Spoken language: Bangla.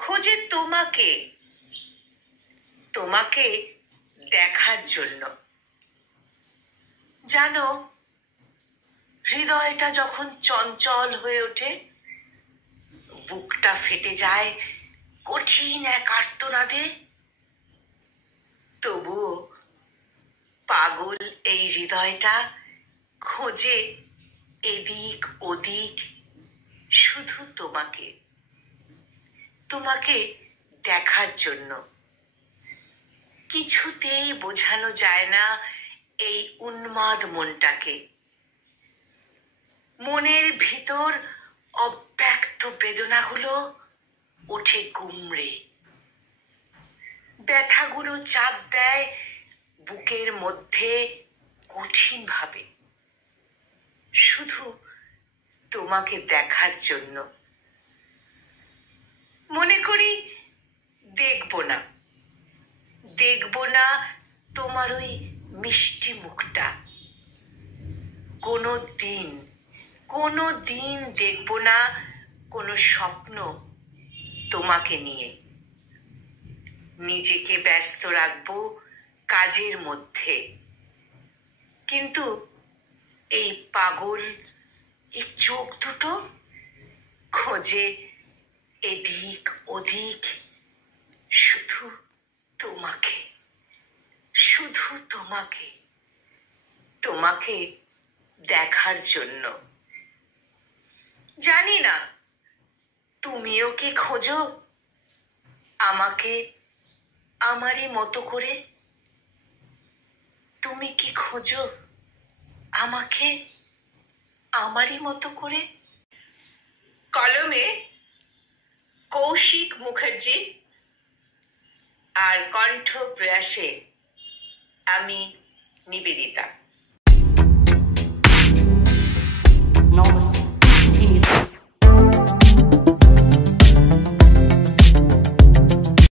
খোঁজে তোমাকে, তোমাকে দেখার জন্য। জানো, হৃদয়টা যখন চঞ্চল হয়ে ওঠে, বুকটা ফেটে যায় কঠিন এক আর্তনাদে, তবুও পাগল এই হৃদয়টা খোঁজে এদিক ওদিক শুধু তোমাকে, তোমাকে দেখার জন্য। কিছুতেই বোঝানো যায় না এই উন্মাদ মনটাকে। মনের ভিতর অব্যক্ত বেদনাগুলো ওঠে গুমড়ে, ব্যথাগুলো চাপ দেয় বুকের মধ্যে কঠিন ভাবে, শুধু তোমাকে দেখার জন্য। মনে করি দেখব না, দেখব না তোমার ওই মিষ্টি মুখটা। কোনো দিন দেখব না কোনো স্বপ্ন তোমাকে নিয়ে। নিজেকে ব্যস্ত রাখবো কাজের মধ্যে, কিন্তু এই পাগল এই চোখ দুটো খোঁজে এদিক ওদিক শুধু তোমাকে, শুধু তোমাকে, তোমাকে দেখার জন্য। জানি না তুমিও কি খোঁজো আমাকে আমারই মতো করে? তুমি কি খোঁজো আমাকে আমারই মতো করে? কলমে কৌশিক মুখার্জি আর কণ্ঠ প্রয়াসে আমি নিবেদিতা।